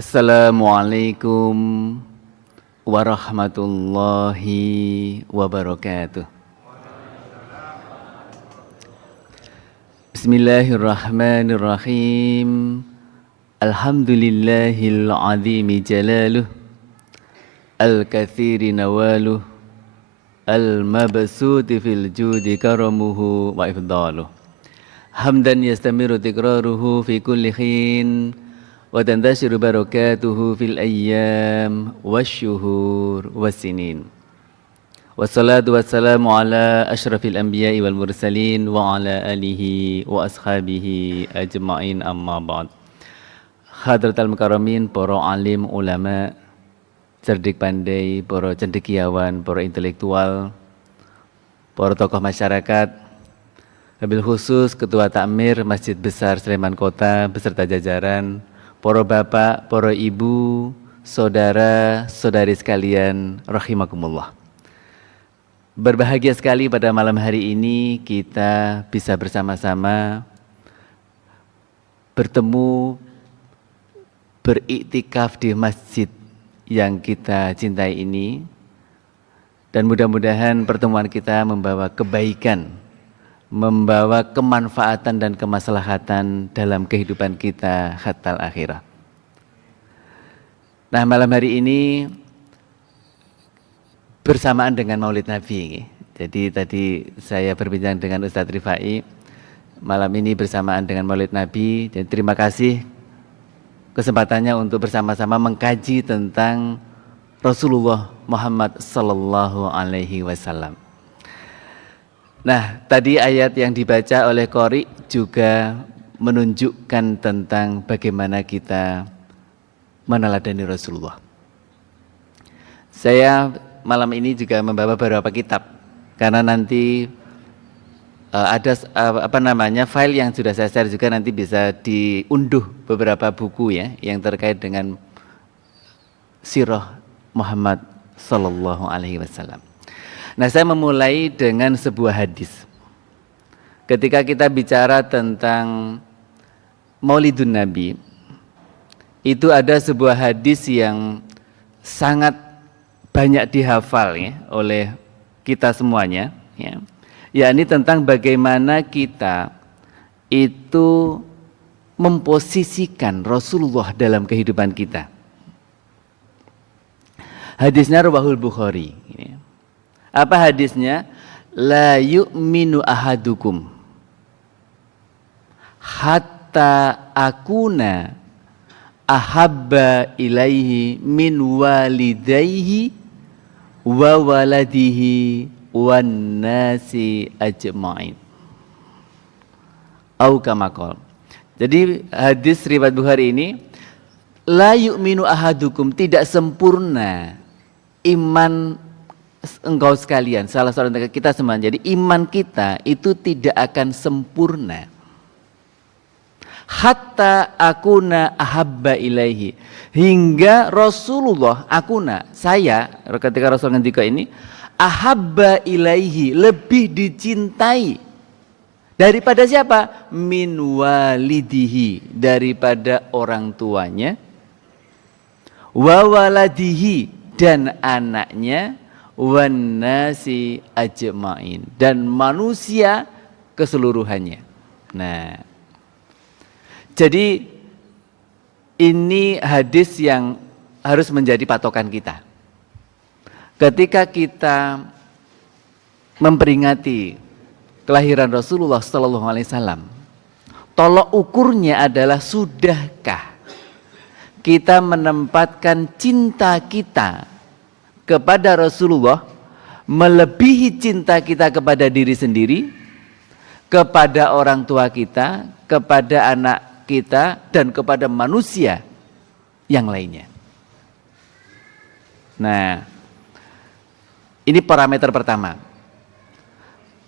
Assalamualaikum warahmatullahi wabarakatuh. Bismillahirrahmanirrahim. Alhamdulillahil azimi jalaluh, al-katsiri nawaluh, al-mabsuti fil judi karamuhu wa ifdaluh. Hamdan yastamiru tikraruhu fi kulli khin wa tantashiru barakatuhu fil ayyam wasyuhur wassinin. Wassalatu wassalamu ala asyrafil anbiya'i wal mursalin wa ala alihi wa ashabihi ajma'in amma ba'd. Hadratal mukaramin, para alim ulama, cerdik pandai, para cendekiawan, para intelektual, para tokoh masyarakat, wabil khusus Ketua Takmir Masjid Besar Sleman Kota beserta jajaran, para bapak, para ibu, saudara, saudari sekalian, rahimakumullah. Berbahagia sekali pada malam hari ini kita bisa bersama-sama bertemu, beriktikaf di masjid yang kita cintai ini, dan mudah-mudahan pertemuan kita membawa kebaikan, membawa kemanfaatan dan kemaslahatan dalam kehidupan kita hatta akhirah. Nah, malam hari ini bersamaan dengan Maulid Nabi. Jadi tadi saya berbincang dengan Ustadz Rifai, malam ini bersamaan dengan Maulid Nabi, dan terima kasih kesempatannya untuk bersama-sama mengkaji tentang Rasulullah Muhammad sallallahu alaihi wasallam. Nah, tadi ayat yang dibaca oleh Qori juga menunjukkan tentang bagaimana kita meneladani Rasulullah. Saya malam ini juga membawa beberapa kitab, karena nanti ada file yang sudah saya share juga, nanti bisa diunduh beberapa buku ya yang terkait dengan sirah Muhammad sallallahu alaihi wasallam. Nah, saya memulai dengan sebuah hadis. Ketika kita bicara tentang Maulidun Nabi, itu ada sebuah hadis yang sangat banyak dihafal ya oleh kita semuanya ya. Yakni tentang bagaimana kita itu memposisikan Rasulullah dalam kehidupan kita. Hadisnya rawahul Bukhari. Apa hadisnya? La yu'minu ahadukum hatta akuna ahabba ilaihi min walidayhi wa waladihi wan nasi ajma'in. Au kama qala. Jadi hadis riwayat Bukhari ini, la yu'minu ahadukum, tidak sempurna iman engkau sekalian, salah seorang dari kita semua. Jadi iman kita itu tidak akan sempurna hatta akuna ahabba ilaihi, hingga Rasulullah akuna, saya, ketika Rasul ngendika ini, ahabba ilaihi, lebih dicintai daripada siapa? Min walidihi, daripada orang tuanya, wa waladihi, dan anaknya, wan nasi ajma'in, dan manusia keseluruhannya. Nah, jadi ini hadis yang harus menjadi patokan kita. Ketika kita memperingati kelahiran Rasulullah sallallahu alaihi wasallam, tolok ukurnya adalah sudahkah kita menempatkan cinta kita kepada Rasulullah melebihi cinta kita kepada diri sendiri, kepada orang tua kita, kepada anak kita, dan kepada manusia yang lainnya. Nah, ini parameter pertama.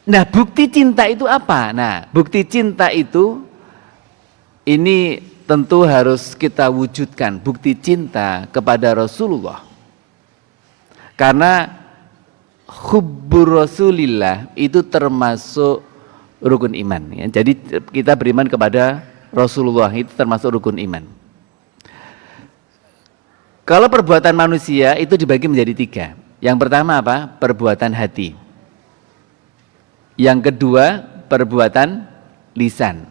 Nah, bukti cinta itu apa? Nah, bukti cinta itu ini tentu harus kita wujudkan, bukti cinta kepada Rasulullah. Karena hubbur Rasulillah itu termasuk rukun iman ya. Jadi kita beriman kepada Rasulullah itu termasuk rukun iman. Kalau perbuatan manusia itu dibagi menjadi 3. Yang pertama apa? Perbuatan hati. Yang kedua, perbuatan lisan.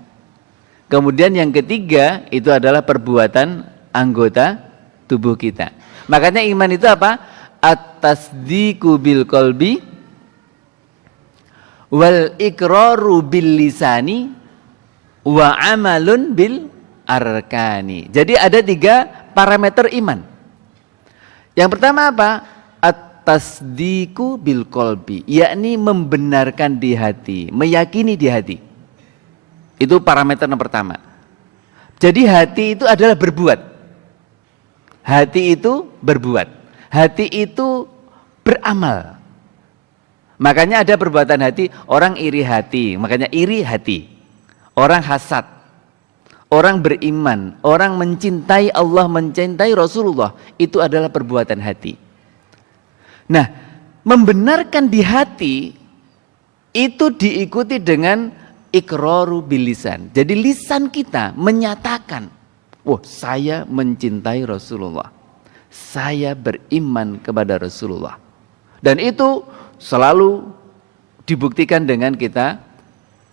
Kemudian yang ketiga itu adalah perbuatan anggota tubuh kita. Makanya iman itu apa? At-tasdiqu bil qalbi wal iqraru bil lisani wa amalun bil arkani. Jadi ada 3 parameter iman. Yang pertama apa? At-tasdiqu bil qalbi, yakni membenarkan di hati, meyakini di hati. Itu parameter yang pertama. Jadi hati itu adalah berbuat. Hati itu berbuat. Hati itu beramal. Makanya ada perbuatan hati, orang iri hati, makanya iri hati. Orang hasad, orang beriman, orang mencintai Allah, mencintai Rasulullah, itu adalah perbuatan hati. Nah, membenarkan di hati itu diikuti dengan iqraru bil lisan. Jadi lisan kita menyatakan, wah, saya mencintai Rasulullah, saya beriman kepada Rasulullah. Dan itu selalu dibuktikan dengan kita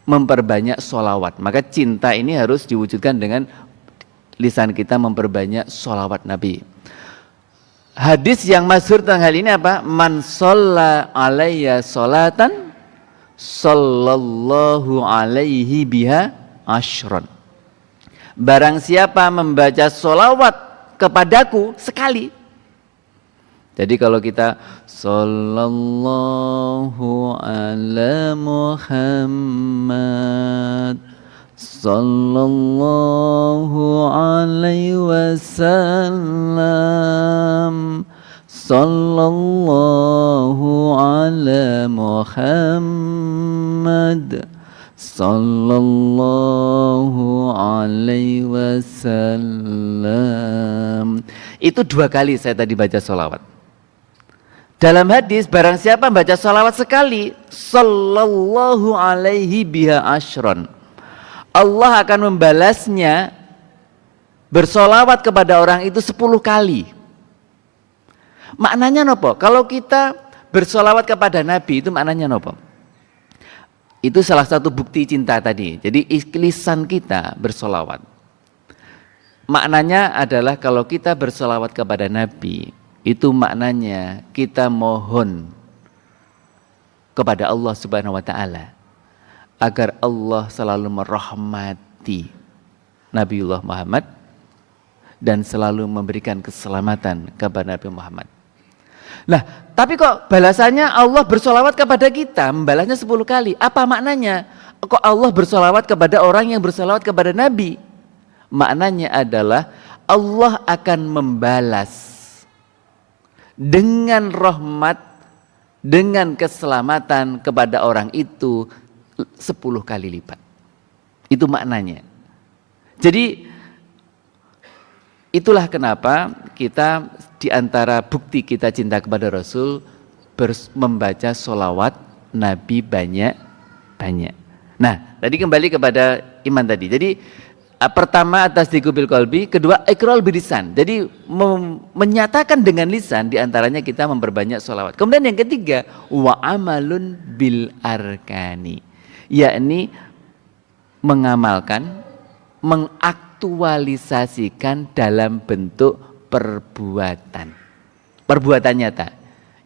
memperbanyak sholawat. Maka cinta ini harus diwujudkan dengan lisan kita memperbanyak sholawat Nabi. Hadis yang masyhur tentang hal ini apa? Man sholla alayya sholatan sallallahu alaihi biha asyron. Barang siapa membaca sholawat kepadaku sekali. Jadi kalau kita sallallahu ala Muhammad sallallahu alaihi wasallam sallallahu ala Muhammad sallallahu alaihi wasallam. Itu 2 kali saya tadi baca sholawat. Dalam hadis, barang siapa baca sholawat sekali, sallallahu alaihi biha asyron, Allah akan membalasnya bersolawat kepada orang itu 10 kali. Maknanya nopo? Kalau kita bersolawat kepada Nabi itu maknanya nopo? Itu salah satu bukti cinta tadi. Jadi lisan kita bersolawat. Maknanya adalah kalau kita bersolawat kepada Nabi, itu maknanya kita mohon kepada Allah Subhanahu wa taala agar Allah selalu merahmati Nabiullah Muhammad dan selalu memberikan keselamatan kepada Nabi Muhammad. Nah, tapi kok balasannya Allah bersolawat kepada kita, membalasnya 10 kali. Apa maknanya? Kok Allah bersolawat kepada orang yang bersolawat kepada Nabi? Maknanya adalah Allah akan membalas dengan rahmat, dengan keselamatan kepada orang itu 10 kali lipat. Itu maknanya. Jadi itulah kenapa kita di antara bukti kita cinta kepada Rasul membaca sholawat Nabi banyak-banyak. Nah, tadi kembali kepada iman tadi. Jadi pertama atas bil qalbi, kedua iqrar bil lisan. Jadi menyatakan dengan lisan, diantaranya kita memperbanyak sholawat. Kemudian yang ketiga wa amalun bil arkani, yakni mengamalkan, mengaktualisasikan dalam bentuk perbuatan. Perbuatan nyata.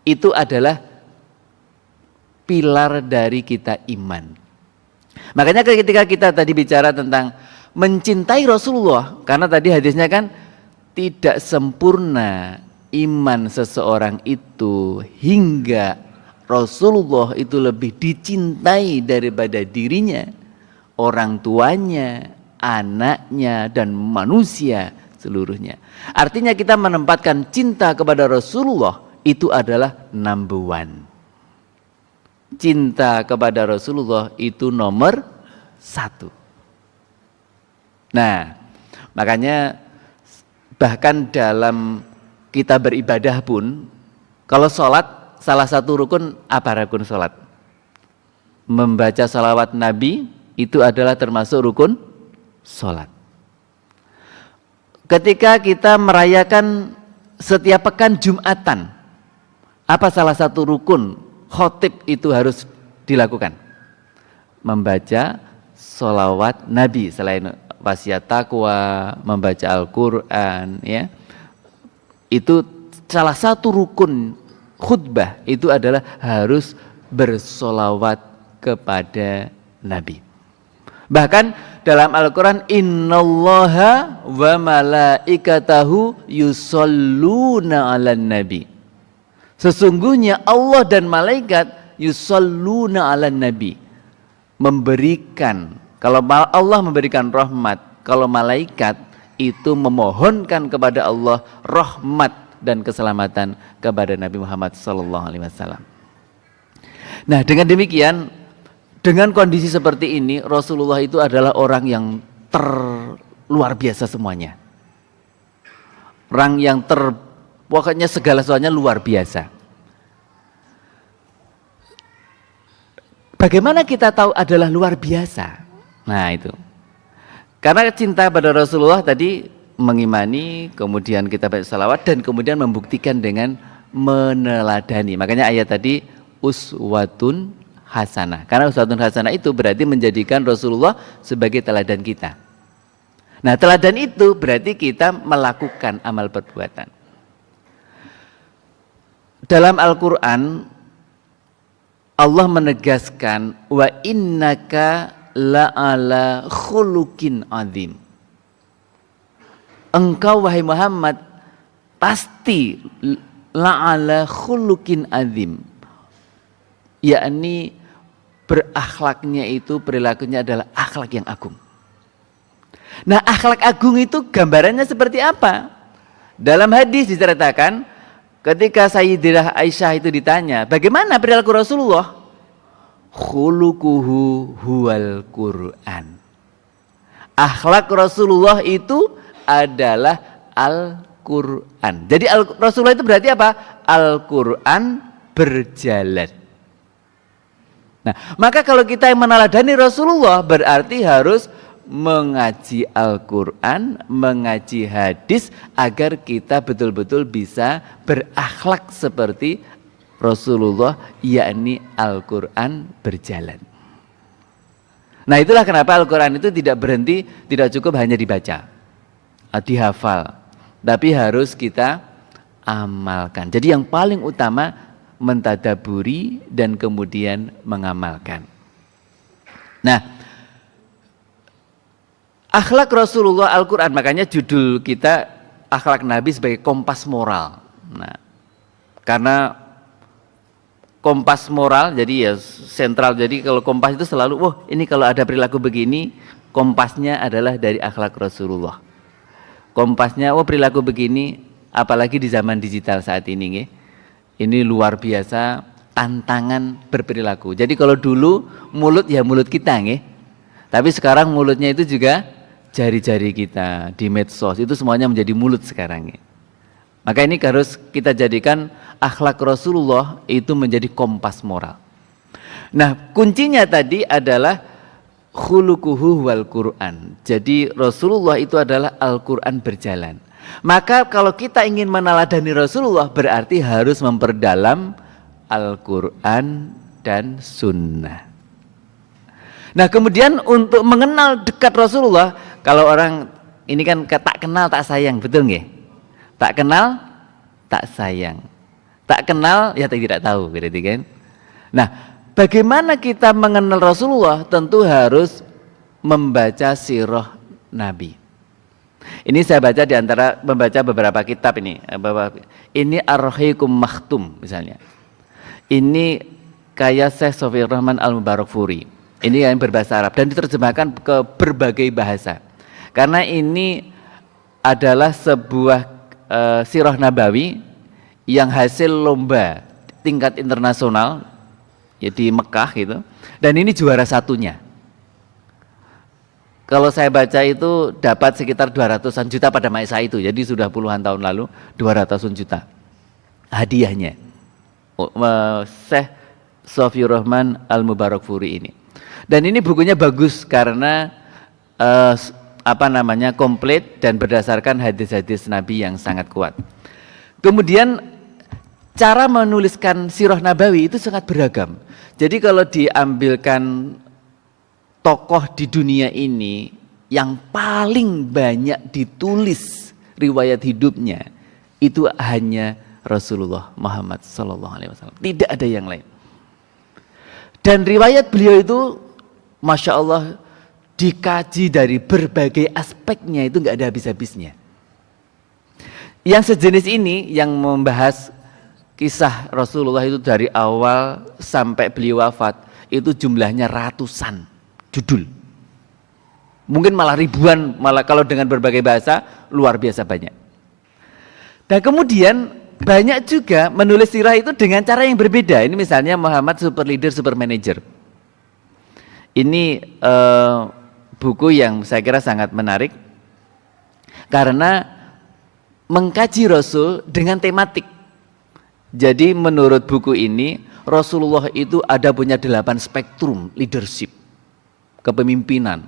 Itu adalah pilar dari kita iman. Makanya ketika kita tadi bicara tentang mencintai Rasulullah, karena tadi hadisnya kan tidak sempurna iman seseorang itu hingga Rasulullah itu lebih dicintai daripada dirinya, orang tuanya, anaknya, dan manusia seluruhnya. Artinya kita menempatkan cinta kepada Rasulullah itu adalah number one. Cinta kepada Rasulullah itu nomor 1. Nah, makanya bahkan dalam kita beribadah pun, kalau sholat salah satu rukun, apa rukun sholat? Membaca salawat Nabi itu adalah termasuk rukun sholat. Ketika kita merayakan setiap pekan Jumatan, apa salah satu rukun khotib itu harus dilakukan? Membaca sholawat Nabi, selain wasiat takwa, membaca Al-Quran, ya. Itu salah satu rukun khutbah itu adalah harus bersolawat kepada Nabi. Bahkan dalam Al-Quran, innallaha wa malaikatahu yusalluna ala nabi. Sesungguhnya Allah dan malaikat yusalluna ala nabi. Memberikan, kalau Allah memberikan rahmat, kalau malaikat itu memohonkan kepada Allah rahmat dan keselamatan kepada Nabi Muhammad SAW. Nah, dengan demikian, dengan kondisi seperti ini, Rasulullah itu adalah orang yang luar biasa semuanya. Orang yang pokoknya segala sesuatunya luar biasa. Bagaimana kita tahu adalah luar biasa? Nah itu. Karena cinta pada Rasulullah tadi mengimani, kemudian kita baca salawat, dan kemudian membuktikan dengan meneladani. Makanya ayat tadi uswatun hasanah. Karena uswatun hasanah itu berarti menjadikan Rasulullah sebagai teladan kita. Nah, teladan itu berarti kita melakukan amal perbuatan. Dalam Al-Quran Allah menegaskan wa innaka la'ala khuluqin azim. Engkau wahai Muhammad pasti la'ala khuluqin azim. Yakni berakhlaknya itu, perilakunya adalah akhlak yang agung. Nah, akhlak agung itu gambarannya seperti apa? Dalam hadis diceritakan ketika Sayyidah Aisyah itu ditanya, bagaimana perilaku Rasulullah? Khuluquhu huwal Qur'an. Akhlak Rasulullah itu adalah Al-Qur'an. Jadi Rasulullah itu berarti apa? Al-Qur'an berjalan. Nah, maka kalau kita yang meneladani Rasulullah berarti harus mengaji Al-Quran, mengaji hadis agar kita betul-betul bisa berakhlak seperti Rasulullah, yakni Al-Quran berjalan. Nah, itulah kenapa Al-Quran itu tidak berhenti, tidak cukup hanya dibaca, dihafal, tapi harus kita amalkan. Jadi yang paling utama mentadaburi dan kemudian mengamalkan. Nah, akhlak Rasulullah Al-Quran, makanya judul kita akhlak Nabi sebagai kompas moral. Nah, karena kompas moral jadi ya sentral. Jadi kalau kompas itu selalu, wah ini kalau ada perilaku begini, kompasnya adalah dari akhlak Rasulullah. Kompasnya, oh perilaku begini, apalagi di zaman digital saat ini, ini luar biasa tantangan berperilaku. Jadi kalau dulu mulut ya mulut kita, tapi sekarang mulutnya itu juga jari-jari kita di medsos, itu semuanya menjadi mulut sekarang. Maka ini harus kita jadikan akhlak Rasulullah itu menjadi kompas moral. Nah, kuncinya tadi adalah khuluquhu wal Qur'an. Jadi Rasulullah itu adalah Al-Qur'an berjalan. Maka kalau kita ingin meneladani Rasulullah berarti harus memperdalam Al-Qur'an dan sunnah. Nah, kemudian untuk mengenal dekat Rasulullah, kalau orang ini kan tak kenal tak sayang, betul nggih? Tak kenal tak sayang. Tak kenal ya tidak tahu, berarti kan? Nah, bagaimana kita mengenal Rasulullah? Tentu harus membaca sirah Nabi. Ini saya baca di antara membaca beberapa kitab ini. Ini Ar-Rahiqum Makhtum misalnya. Ini kayak Syekh Sofiyur Rahman Al-Mubarakfuri. Ini yang berbahasa Arab dan diterjemahkan ke berbagai bahasa. Karena ini adalah sebuah sirah nabawi yang hasil lomba tingkat internasional ya di Mekah gitu. Dan ini juara satunya. Kalau saya baca itu dapat sekitar 200-an juta pada masa itu. Jadi sudah puluhan tahun lalu 200-an juta hadiahnya. Syekh Sofiyur Rahman Al-Mubarakfuri ini. Dan ini bukunya bagus karena komplit dan berdasarkan hadis-hadis Nabi yang sangat kuat. Kemudian cara menuliskan sirah nabawi itu sangat beragam. Jadi kalau diambilkan tokoh di dunia ini yang paling banyak ditulis riwayat hidupnya itu hanya Rasulullah Muhammad SAW. Tidak ada yang lain. Dan riwayat beliau itu Masya Allah dikaji dari berbagai aspeknya, itu nggak ada habis-habisnya. Yang sejenis ini yang membahas kisah Rasulullah itu dari awal sampai beliau wafat itu jumlahnya ratusan judul. Mungkin malah ribuan, malah kalau dengan berbagai bahasa luar biasa banyak. Dan kemudian banyak juga menulis sirah itu dengan cara yang berbeda. Ini misalnya Muhammad Super Leader Super Manager. Ini buku yang saya kira sangat menarik karena mengkaji Rasul dengan tematik. Jadi menurut buku ini Rasulullah itu ada punya 8 spektrum leadership, kepemimpinan.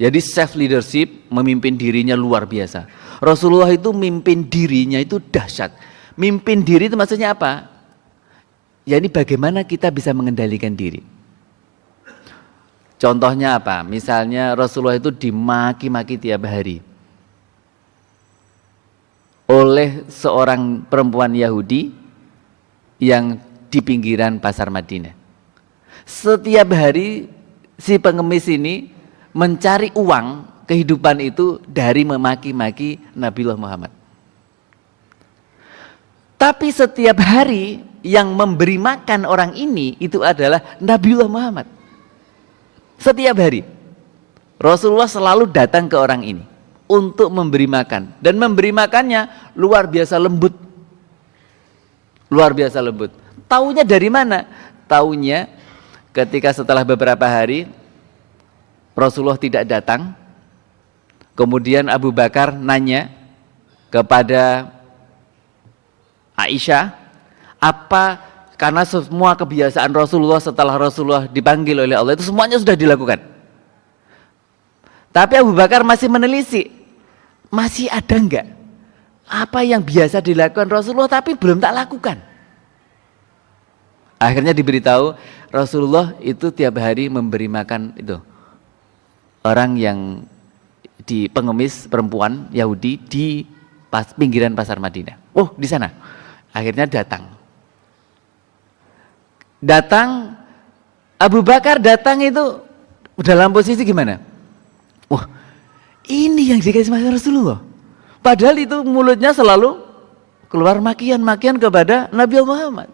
Jadi self leadership, memimpin dirinya luar biasa. Rasulullah itu mimpin dirinya itu dahsyat. Mimpin diri itu maksudnya apa? Ya ini bagaimana kita bisa mengendalikan diri. Contohnya apa? Misalnya Rasulullah itu dimaki-maki tiap hari oleh seorang perempuan Yahudi yang di pinggiran pasar Madinah. Setiap hari si pengemis ini mencari uang kehidupan itu dari memaki-maki Nabiullah Muhammad. Tapi setiap hari yang memberi makan orang ini itu adalah Nabiullah Muhammad. Setiap hari Rasulullah selalu datang ke orang ini untuk memberi makan, dan memberi makannya luar biasa lembut. Luar biasa lembut. Taunya dari mana? Taunya ketika setelah beberapa hari Rasulullah tidak datang, kemudian Abu Bakar nanya kepada Aisyah, apa karena semua kebiasaan Rasulullah setelah Rasulullah dipanggil oleh Allah itu semuanya sudah dilakukan. Tapi Abu Bakar masih menelisik, masih ada enggak apa yang biasa dilakukan Rasulullah tapi belum tak lakukan. Akhirnya diberitahu Rasulullah itu tiap hari memberi makan itu orang yang di pengemis perempuan Yahudi di pinggiran pasar Madinah. Oh, di sana. Akhirnya datang Abu Bakar datang itu dalam posisi gimana? Wah, ini yang dikasih makan Rasulullah. Padahal itu mulutnya selalu keluar makian-makian kepada Nabi Muhammad.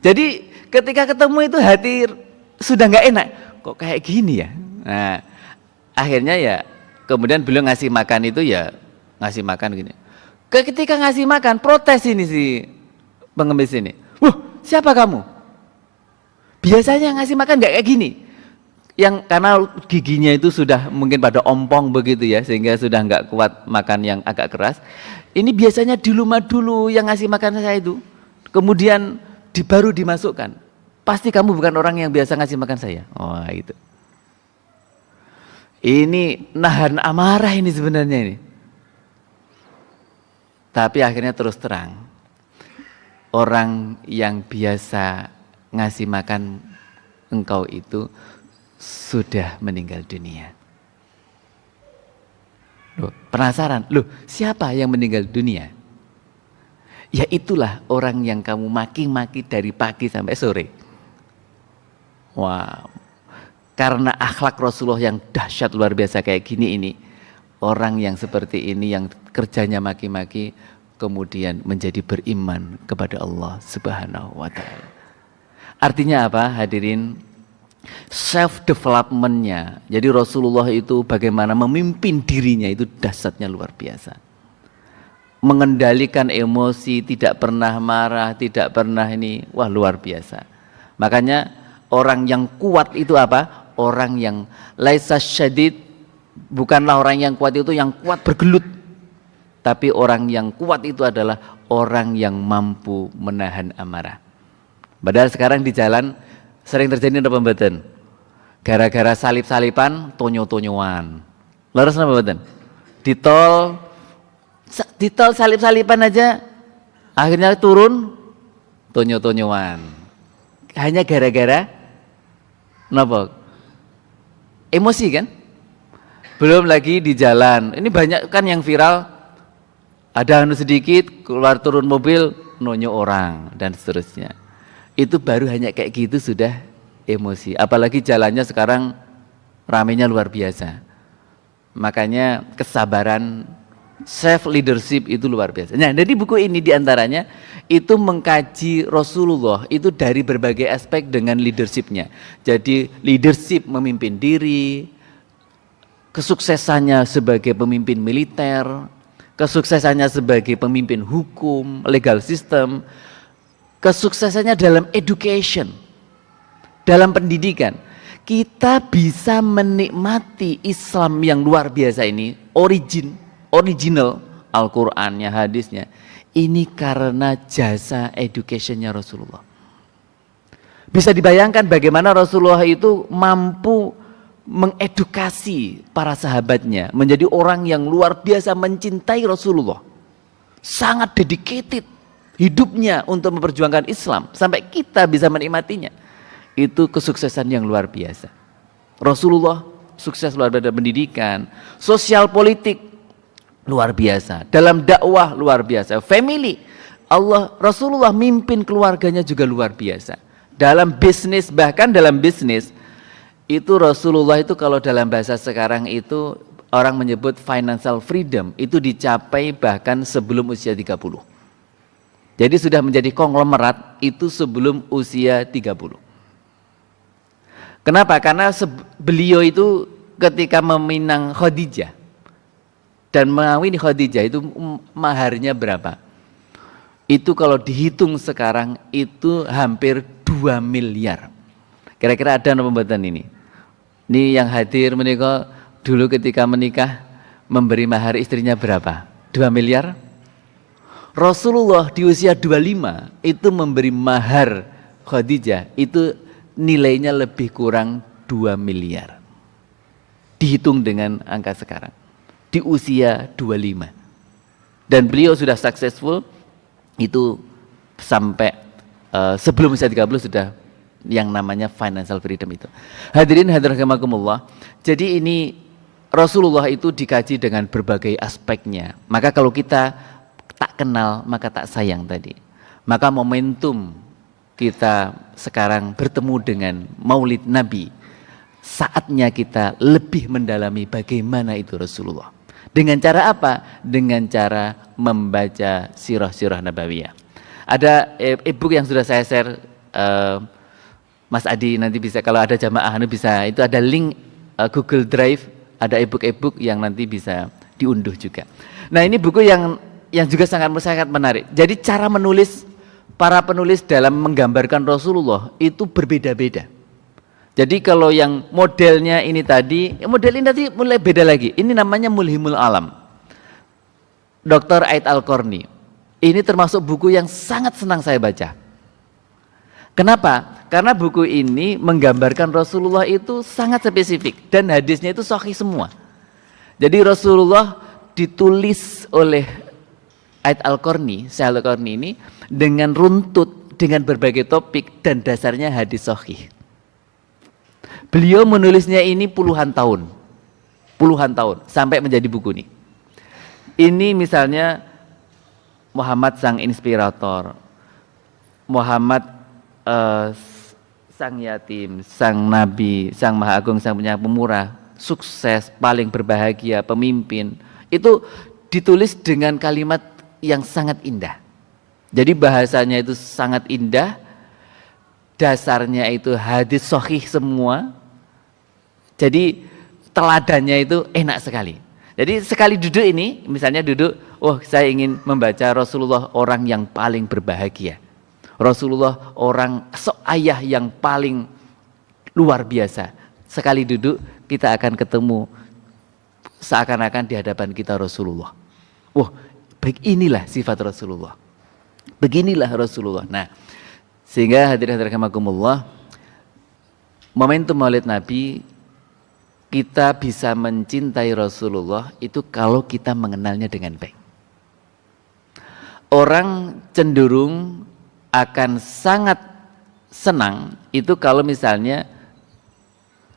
Jadi ketika ketemu itu hati sudah nggak enak. Kok kayak gini ya? Nah, akhirnya ya kemudian beliau ngasih makan itu ya ngasih makan gini. Ketika ngasih makan protes ini si pengemis ini. Wah, siapa kamu? Biasanya ngasih makan nggak kayak gini. Yang karena giginya itu sudah mungkin pada ompong begitu ya, sehingga sudah nggak kuat makan yang agak keras. Ini biasanya dilumat dulu yang ngasih makan saya itu, kemudian baru dimasukkan. Pasti kamu bukan orang yang biasa ngasih makan saya. Oh itu. Ini nahan amarah ini sebenarnya ini. Tapi akhirnya terus terang, orang yang biasa ngasih makan engkau itu sudah meninggal dunia. Loh, penasaran? Loh, siapa yang meninggal dunia? Ya itulah orang yang kamu maki-maki dari pagi sampai sore. Wow. Karena akhlak Rasulullah yang dahsyat luar biasa kayak gini ini, orang yang seperti ini yang kerjanya maki-maki kemudian menjadi beriman kepada Allah Subhanahu wa taala. Artinya apa, hadirin? Self developmentnya. Jadi Rasulullah itu bagaimana memimpin dirinya itu dahsyatnya luar biasa. Mengendalikan emosi, tidak pernah marah, tidak pernah ini, wah luar biasa. Makanya orang yang kuat itu apa? Orang yang laisa syadid, bukanlah orang yang kuat itu yang kuat bergelut. Tapi orang yang kuat itu adalah orang yang mampu menahan amarah. Padahal sekarang di jalan sering terjadi apa mboten? Gara-gara salip-salipan, tonyo-tonyoan. Leres napa mboten? Di tol salip-salipan aja Akhirnya turun tonyo-tonyoan. Hanya gara-gara napa? Emosi kan? Belum lagi di jalan. Ini banyak kan yang viral, ada anu sedikit keluar turun mobil nonyo orang dan seterusnya. Itu baru hanya kayak gitu sudah emosi. Apalagi jalannya sekarang ramenya luar biasa. Makanya kesabaran, self leadership itu luar biasa. Nah, jadi buku ini diantaranya itu mengkaji Rasulullah itu dari berbagai aspek dengan leadershipnya. Jadi leadership memimpin diri, kesuksesannya sebagai pemimpin militer, kesuksesannya sebagai pemimpin hukum, legal system, kesuksesannya dalam education, dalam pendidikan. Kita bisa menikmati Islam yang luar biasa ini, original Al-Qur'annya, hadisnya. Ini karena jasa educationnya Rasulullah. Bisa dibayangkan bagaimana Rasulullah itu mampu mengedukasi para sahabatnya menjadi orang yang luar biasa mencintai Rasulullah. Sangat dedicated hidupnya untuk memperjuangkan Islam sampai kita bisa menikmatinya. Itu kesuksesan yang luar biasa. Rasulullah sukses luar biasa pendidikan, sosial politik luar biasa, dalam dakwah luar biasa, family Rasulullah mimpin keluarganya juga luar biasa. Dalam bisnis, bahkan dalam bisnis itu Rasulullah itu kalau dalam bahasa sekarang itu orang menyebut financial freedom itu dicapai bahkan sebelum usia 30. Jadi sudah menjadi konglomerat itu sebelum usia 30. Kenapa? Karena beliau itu ketika meminang Khadijah dan mengawini Khadijah itu maharnya berapa? Itu kalau dihitung sekarang itu hampir 2 miliar. Kira-kira ada pembuatan ini? Ini yang hadir menikah dulu ketika menikah memberi mahar istrinya berapa? 2 miliar? Rasulullah di usia 25 itu memberi mahar Khadijah itu nilainya lebih kurang 2 miliar. Dihitung dengan angka sekarang. Di usia 25. Dan beliau sudah successful itu sampai sebelum usia 30 sudah yang namanya financial freedom itu. Hadirin hadirat rahimakumullah. Jadi ini Rasulullah itu dikaji dengan berbagai aspeknya. Maka kalau kita tak kenal maka tak sayang tadi. Maka momentum kita sekarang bertemu dengan Maulid Nabi, saatnya kita lebih mendalami bagaimana itu Rasulullah. Dengan cara apa? Dengan cara membaca sirah-sirah nabawiyah. Ada e-book yang sudah saya share, Mas Adi nanti bisa kalau ada jamaah bisa, itu ada link Google Drive, ada e-book yang nanti bisa diunduh juga. Nah ini buku yang juga sangat menarik. Jadi cara menulis para penulis dalam menggambarkan Rasulullah itu berbeda-beda. Jadi kalau yang modelnya ini tadi, model ini tadi mulai beda lagi. Ini namanya Mulhimul Alam. Dr. Aid Al-Qarni. Ini termasuk buku yang sangat senang saya baca. Kenapa? Karena buku ini menggambarkan Rasulullah itu sangat spesifik dan hadisnya itu sahih semua. Jadi Rasulullah ditulis oleh Aid Al-Qarni, Syekh Al-Qarni ini dengan runtut, dengan berbagai topik dan dasarnya hadis sahih. Beliau menulisnya ini puluhan tahun sampai menjadi buku ini. Ini misalnya Muhammad sang inspirator, Muhammad sang yatim, sang nabi, sang maha agung, sang pemurah, sukses, paling berbahagia, pemimpin. Itu ditulis dengan kalimat yang sangat indah. Jadi bahasanya itu sangat indah, dasarnya itu hadis sahih semua. Jadi teladannya itu enak sekali. Jadi sekali duduk ini, misalnya duduk, saya ingin membaca Rasulullah orang yang paling berbahagia. Rasulullah orang ayah yang paling luar biasa. Sekali duduk kita akan ketemu seakan-akan di hadapan kita Rasulullah. Baik inilah sifat Rasulullah. Beginilah Rasulullah. Nah, sehingga hadirin rahimakumullah, momentum Maulid Nabi kita bisa mencintai Rasulullah itu kalau kita mengenalnya dengan baik. orang cenderung akan sangat senang itu kalau misalnya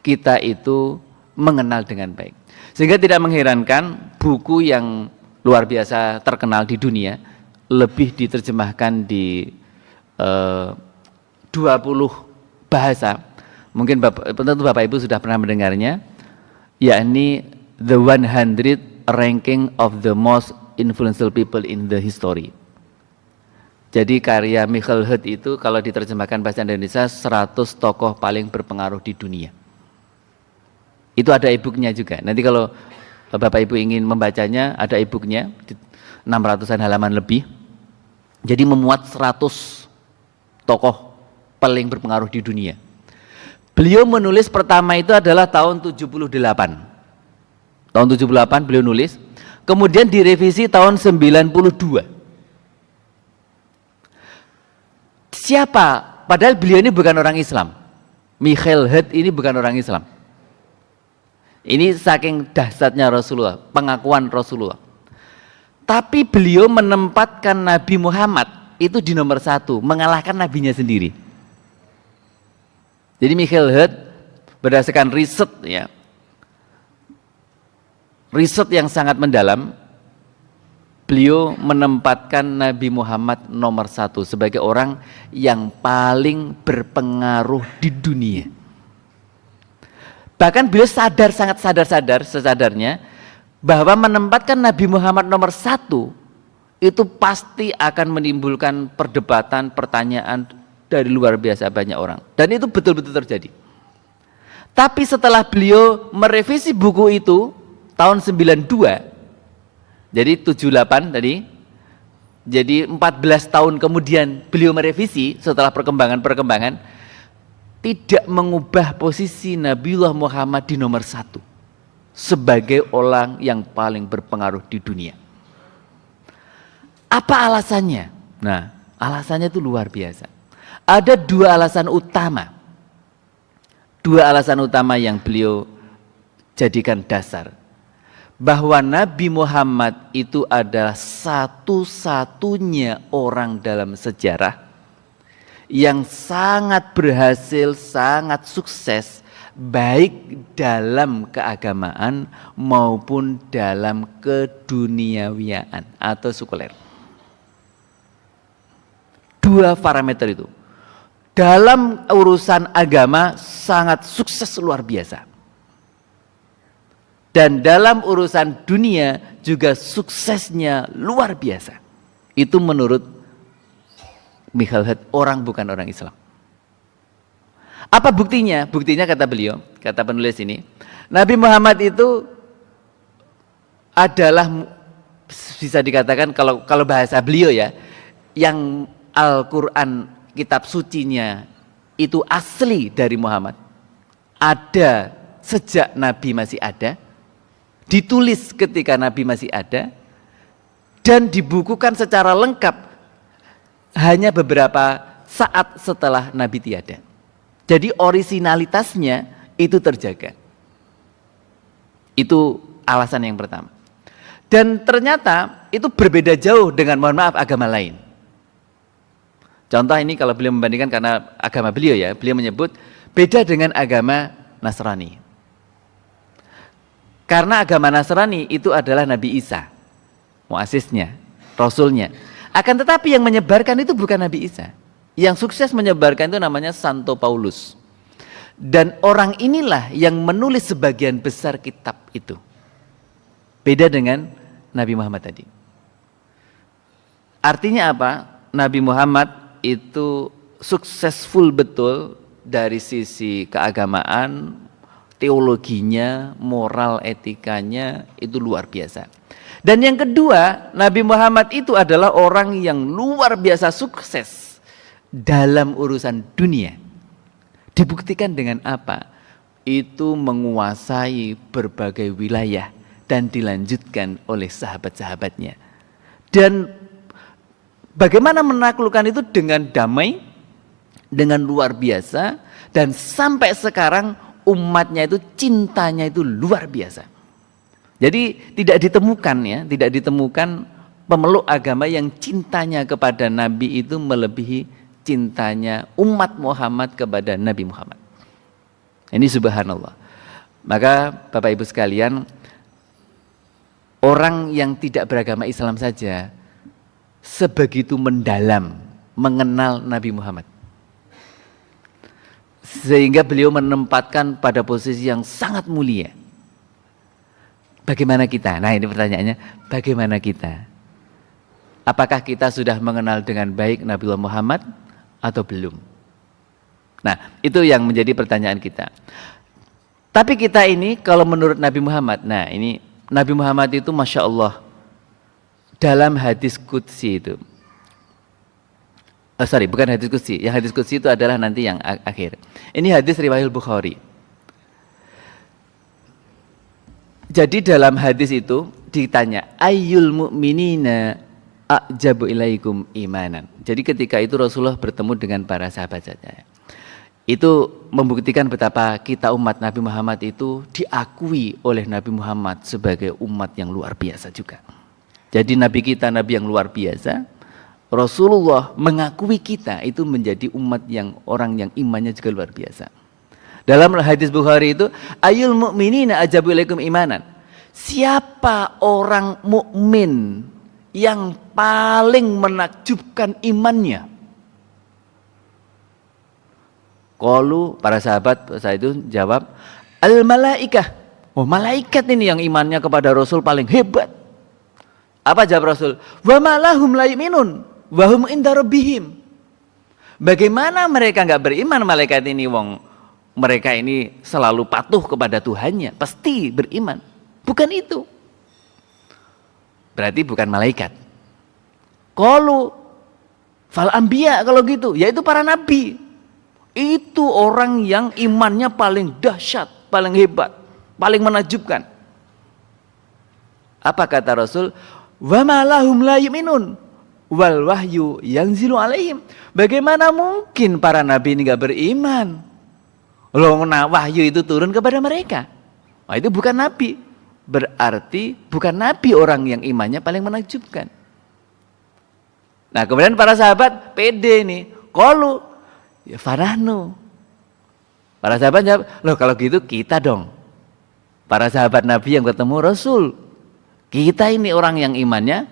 kita itu mengenal dengan baik. Sehingga tidak mengherankan buku yang luar biasa terkenal di dunia lebih diterjemahkan di 20 bahasa. Mungkin tentu Bapak Ibu sudah pernah mendengarnya, yakni The 100 Ranking of the Most Influential People in the History. Jadi karya Michael Hurt itu kalau diterjemahkan bahasa Indonesia 100 tokoh paling berpengaruh di dunia. Itu ada e-booknya juga. Nanti kalau Bapak Ibu ingin membacanya, ada e-booknya 600-an halaman lebih. Jadi memuat 100 tokoh paling berpengaruh di dunia. Beliau menulis pertama itu adalah tahun 78. Tahun 78 beliau nulis, kemudian direvisi tahun 92. Siapa? Padahal beliau ini bukan orang Islam. Michael Hurt ini bukan orang Islam. Ini saking dahsyatnya Rasulullah, pengakuan Rasulullah. Tapi beliau menempatkan Nabi Muhammad itu di nomor 1, mengalahkan nabinya sendiri. Jadi Michael Hurt berdasarkan riset ya, riset yang sangat mendalam, beliau menempatkan Nabi Muhammad nomor 1 sebagai orang yang paling berpengaruh di dunia. Bahkan beliau sadar, sangat sadar sesadarnya bahwa menempatkan Nabi Muhammad nomor 1 itu pasti akan menimbulkan perdebatan, pertanyaan dari luar biasa banyak orang. Dan itu betul-betul terjadi. Tapi setelah beliau merevisi buku itu tahun 92, jadi 78 tadi, jadi 14 tahun kemudian beliau merevisi setelah perkembangan-perkembangan, tidak mengubah posisi Nabiullah Muhammad di nomor 1 sebagai orang yang paling berpengaruh di dunia. Apa alasannya? Nah, alasannya itu luar biasa. Ada 2 alasan utama. 2 alasan utama yang beliau jadikan dasar. Bahwa Nabi Muhammad itu adalah satu-satunya orang dalam sejarah yang sangat berhasil, sangat sukses, baik dalam keagamaan maupun dalam keduniawiaan atau sekuler. 2 parameter itu. Dalam urusan agama sangat sukses luar biasa. Dan dalam urusan dunia juga suksesnya luar biasa. Itu menurut Michael Hurt, orang bukan orang Islam. Apa buktinya? Buktinya kata beliau, kata penulis ini, Nabi Muhammad itu adalah, bisa dikatakan kalau bahasa beliau ya, yang Al-Quran kitab sucinya itu asli dari Muhammad, ada sejak Nabi masih ada, ditulis ketika Nabi masih ada, dan dibukukan secara lengkap hanya beberapa saat setelah Nabi tiada. Jadi orisinalitasnya itu terjaga. Itu alasan yang pertama. Dan ternyata itu berbeda jauh dengan, mohon maaf, agama lain. Contoh ini kalau beliau membandingkan karena agama beliau ya, beliau menyebut beda dengan agama Nasrani. Karena agama Nasrani itu adalah Nabi Isa, muasisnya, rasulnya. Akan tetapi yang menyebarkan itu bukan Nabi Isa. Yang sukses menyebarkan itu namanya Santo Paulus. Dan orang inilah yang menulis sebagian besar kitab itu. Beda dengan Nabi Muhammad tadi. Artinya apa? Nabi Muhammad itu successful betul dari sisi keagamaan, teologinya, moral etikanya itu luar biasa. Dan yang kedua, Nabi Muhammad itu adalah orang yang luar biasa sukses dalam urusan dunia. Dibuktikan dengan apa? Itu menguasai berbagai wilayah dan dilanjutkan oleh sahabat-sahabatnya. Dan bagaimana menaklukkan itu dengan damai, dengan luar biasa, dan sampai sekarang umatnya itu cintanya itu luar biasa. Jadi tidak ditemukan ya, tidak ditemukan pemeluk agama yang cintanya kepada Nabi itu melebihi cintanya umat Muhammad kepada Nabi Muhammad. Ini subhanallah. Maka Bapak Ibu sekalian, orang yang tidak beragama Islam saja sebegitu mendalam mengenal Nabi Muhammad, sehingga beliau menempatkan pada posisi yang sangat mulia. Bagaimana kita? Nah, ini pertanyaannya, bagaimana kita? Apakah kita sudah mengenal dengan baik Nabi Muhammad atau belum? Nah, itu yang menjadi pertanyaan kita. Tapi kita ini kalau menurut Nabi Muhammad, nah ini Nabi Muhammad itu Masya Allah dalam hadis qudsi itu, bukan hadis qudsi, yang hadis qudsi itu adalah nanti yang akhir. Ini hadis riwayat Bukhari. Jadi dalam hadis itu ditanya, ayyul mu'minina a'jabu ilaikum imanan. Jadi ketika itu Rasulullah bertemu dengan para sahabat-sahabatnya. Itu membuktikan betapa kita umat Nabi Muhammad itu diakui oleh Nabi Muhammad sebagai umat yang luar biasa juga. Jadi Nabi kita Nabi yang luar biasa, Rasulullah mengakui kita itu menjadi umat yang orang yang imannya juga luar biasa. Dalam hadis Bukhari itu, ayyul mu'minina ajabu ilaikum imanan. Siapa orang mukmin yang paling menakjubkan imannya? Qalu, para sahabat saat itu jawab, al-malaikah. Oh, malaikat ini yang imannya kepada Rasul paling hebat. Apa jawab Rasul? Wa malahum la yu'minun wa hum inda rabbihim. Bagaimana mereka enggak beriman malaikat ini, wong mereka ini selalu patuh kepada Tuhannya, pasti beriman. Bukan itu. Berarti bukan malaikat. Qalu fal anbiya, kalau gitu, yaitu para nabi. Itu orang yang imannya paling dahsyat, paling hebat, paling menakjubkan. Apa kata Rasul? Wa ma lahum la yu'minun wal wahyu yanzilu alaihim. Bagaimana mungkin para nabi ini enggak beriman? Loh, wahyu itu turun kepada mereka. Wah, itu bukan nabi. Berarti bukan nabi orang yang imannya paling menakjubkan. Nah, kemudian para sahabat pede nih. Qalu ya farahnu. Para sahabat jawab, loh kalau gitu kita dong. Para sahabat Nabi yang ketemu Rasul. Kita ini orang yang imannya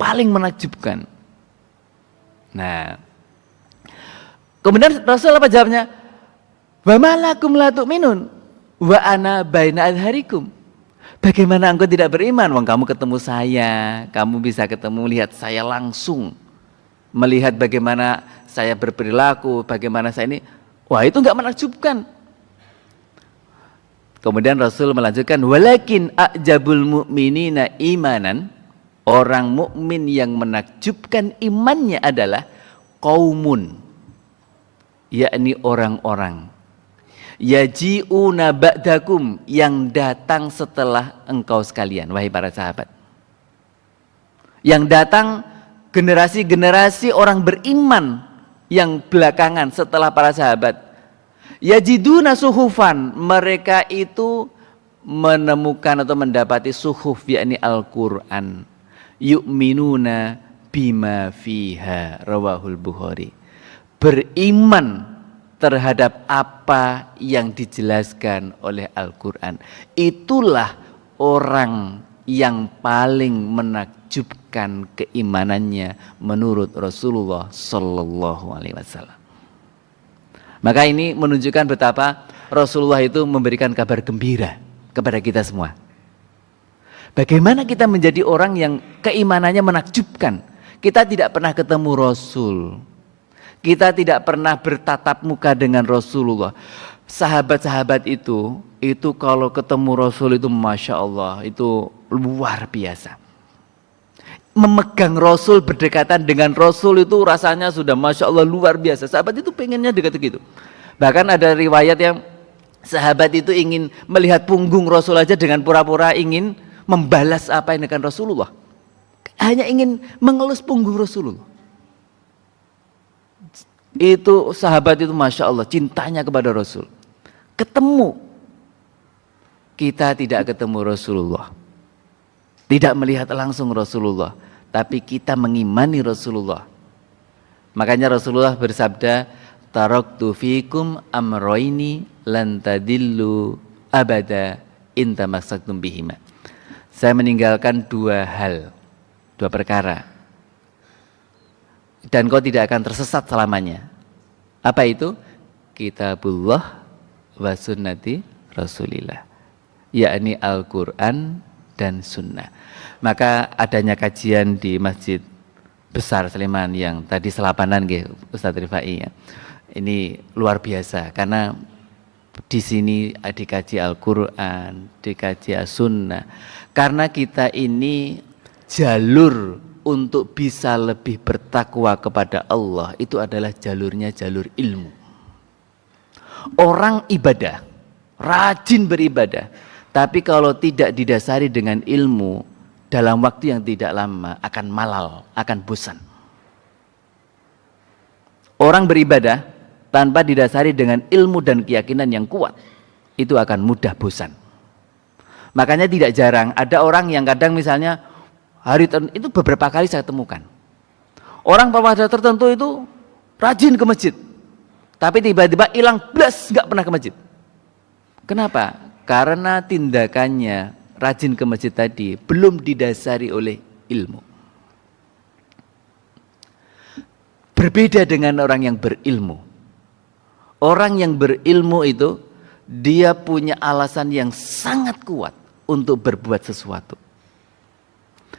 paling menakjubkan. Nah, kemudian Rasul apa jawabnya? Wa malakum la tu'minun wa ana baina adharikum. Bagaimana engkau tidak beriman? Wong kamu ketemu saya, kamu bisa ketemu lihat saya langsung, melihat bagaimana saya berperilaku, bagaimana saya ini. Wah, itu enggak menakjubkan. Kemudian Rasul melanjutkan, walakin a'jabul mu'minina imanan. Orang mukmin yang menakjubkan imannya adalah qaumun, yakni orang-orang yaji'una ba'dakum, yang datang setelah engkau sekalian, wahai para sahabat. Yang datang generasi-generasi orang beriman yang belakangan setelah para sahabat. Yajiduna suhufan, mereka itu menemukan atau mendapati suhuf, yakni Al-Quran. Yu'minuna bima fiha, rawahul Bukhari. Beriman terhadap apa yang dijelaskan oleh Al-Quran. Itulah orang yang paling menakjubkan keimanannya menurut Rasulullah Sallallahu Alaihi Wasallam. Maka ini menunjukkan betapa Rasulullah itu memberikan kabar gembira kepada kita semua. Bagaimana kita menjadi orang yang keimanannya menakjubkan. Kita tidak pernah ketemu Rasul. Kita tidak pernah bertatap muka dengan Rasulullah. Sahabat-sahabat itu kalau ketemu Rasul itu Masya Allah, itu luar biasa. Memegang Rasul, berdekatan dengan Rasul itu rasanya sudah Masya Allah luar biasa. Sahabat itu pengennya dekat gitu. Bahkan ada riwayat yang sahabat itu ingin melihat punggung Rasul aja dengan pura-pura ingin membalas apa yang dengan Rasulullah. Hanya ingin mengelus punggung Rasulullah. Itu sahabat itu Masya Allah cintanya kepada Rasul. Ketemu, kita tidak ketemu Rasulullah, tidak melihat langsung Rasulullah, tapi kita mengimani Rasulullah. Makanya Rasulullah bersabda, taraktu fikum amroini lan tadillu abada in tamassaktum bihima. Saya meninggalkan dua hal, dua perkara, dan kau tidak akan tersesat selamanya. Apa itu? Kitabullah wa sunnati Rasulillah, yakni Al-Quran dan Sunnah. Maka adanya kajian di Masjid Besar Sleman yang tadi selapanan Ustadz Rifai ya. Ini luar biasa karena di sini dikaji Al-Quran, dikaji As-Sunnah. Karena kita ini jalur untuk bisa lebih bertakwa kepada Allah itu adalah jalurnya jalur ilmu. Orang ibadah, rajin beribadah, tapi kalau tidak didasari dengan ilmu, dalam waktu yang tidak lama akan malal, akan bosan. Orang beribadah tanpa didasari dengan ilmu dan keyakinan yang kuat, itu akan mudah bosan. Makanya tidak jarang ada orang yang kadang misalnya itu beberapa kali saya temukan. Orang pada tertentu itu rajin ke masjid, tapi tiba-tiba hilang blas, nggak pernah ke masjid. Kenapa? Karena tindakannya rajin ke masjid tadi belum didasari oleh ilmu. Berbeda dengan orang yang berilmu. Orang yang berilmu itu dia punya alasan yang sangat kuat untuk berbuat sesuatu.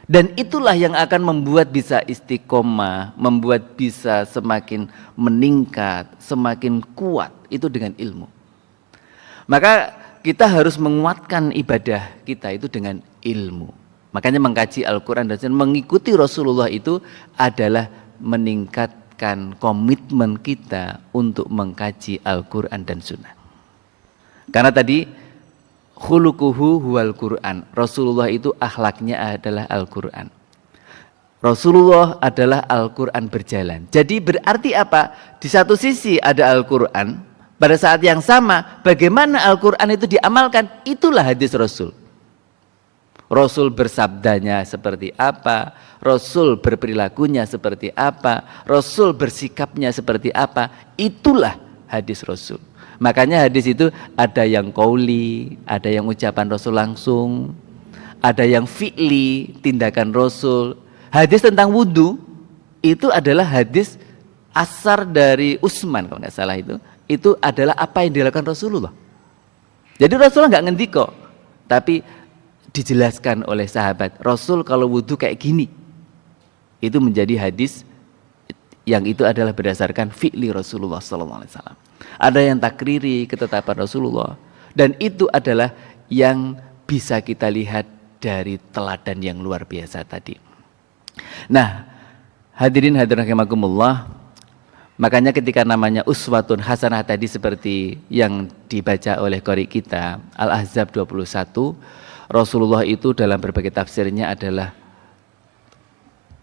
Dan itulah yang akan membuat bisa istiqomah, membuat bisa semakin meningkat, semakin kuat, itu dengan ilmu. Maka kita harus menguatkan ibadah kita itu dengan ilmu. Makanya mengkaji Al-Quran dan mengikuti Rasulullah itu adalah meningkatkan komitmen kita untuk mengkaji Al-Quran dan Sunnah. Karena tadi khuluquhu huwal Quran. Rasulullah itu akhlaknya adalah Al-Quran. Rasulullah adalah Al-Quran berjalan. Jadi berarti apa? Di satu sisi ada Al-Quran, pada saat yang sama bagaimana Al-Quran itu diamalkan, itulah hadis Rasul. Rasul bersabdanya seperti apa, Rasul berperilakunya seperti apa, Rasul bersikapnya seperti apa, itulah hadis Rasul. Makanya hadis itu ada yang qauli, ada yang ucapan Rasul langsung, ada yang fi'li, tindakan Rasul. Hadis tentang wudu itu adalah hadis asar dari Utsman kalau nggak salah itu adalah apa yang dilakukan Rasulullah. Jadi Rasulullah nggak ngendiko, tapi dijelaskan oleh sahabat. Rasul kalau wudu kayak gini, itu menjadi hadis yang itu adalah berdasarkan fi'li Rasulullah SAW. Ada yang takriri ketetapan Rasulullah, dan itu adalah yang bisa kita lihat dari teladan yang luar biasa tadi. Nah, hadirin hadirin rahimakumullah, makanya ketika namanya uswatun hasanah tadi seperti yang dibaca oleh qari kita Al-Ahzab 21, Rasulullah itu dalam berbagai tafsirnya adalah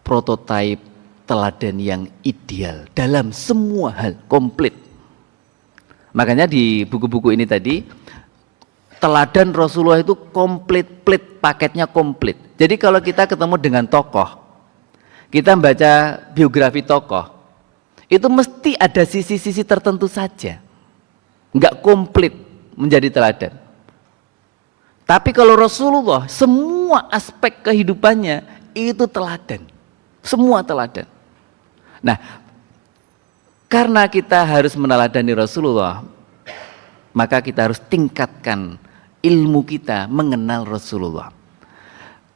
prototipe teladan yang ideal dalam semua hal, komplit. Makanya di buku-buku ini tadi teladan Rasulullah itu komplit, paketnya komplit. Jadi kalau kita ketemu dengan tokoh, kita membaca biografi tokoh, itu mesti ada sisi-sisi tertentu saja, enggak komplit menjadi teladan. Tapi kalau Rasulullah, semua aspek kehidupannya itu teladan, semua teladan. Nah, karena kita harus meneladani Rasulullah, maka kita harus tingkatkan ilmu kita mengenal Rasulullah.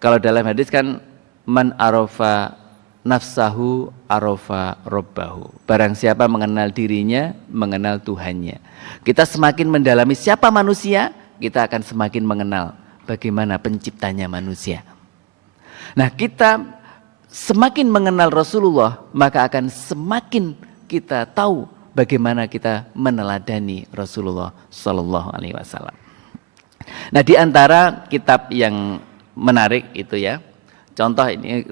Kalau dalam hadis kan, man arafa nafsahu arafa robbahu. Barang siapa mengenal dirinya, mengenal Tuhannya. Kita semakin mendalami siapa manusia, kita akan semakin mengenal bagaimana penciptanya manusia. Nah, kita semakin mengenal Rasulullah, maka akan semakin kita tahu bagaimana kita meneladani Rasulullah Sallallahu Alaihi Wasallam. Nah, di antara kitab yang menarik itu ya, contoh ini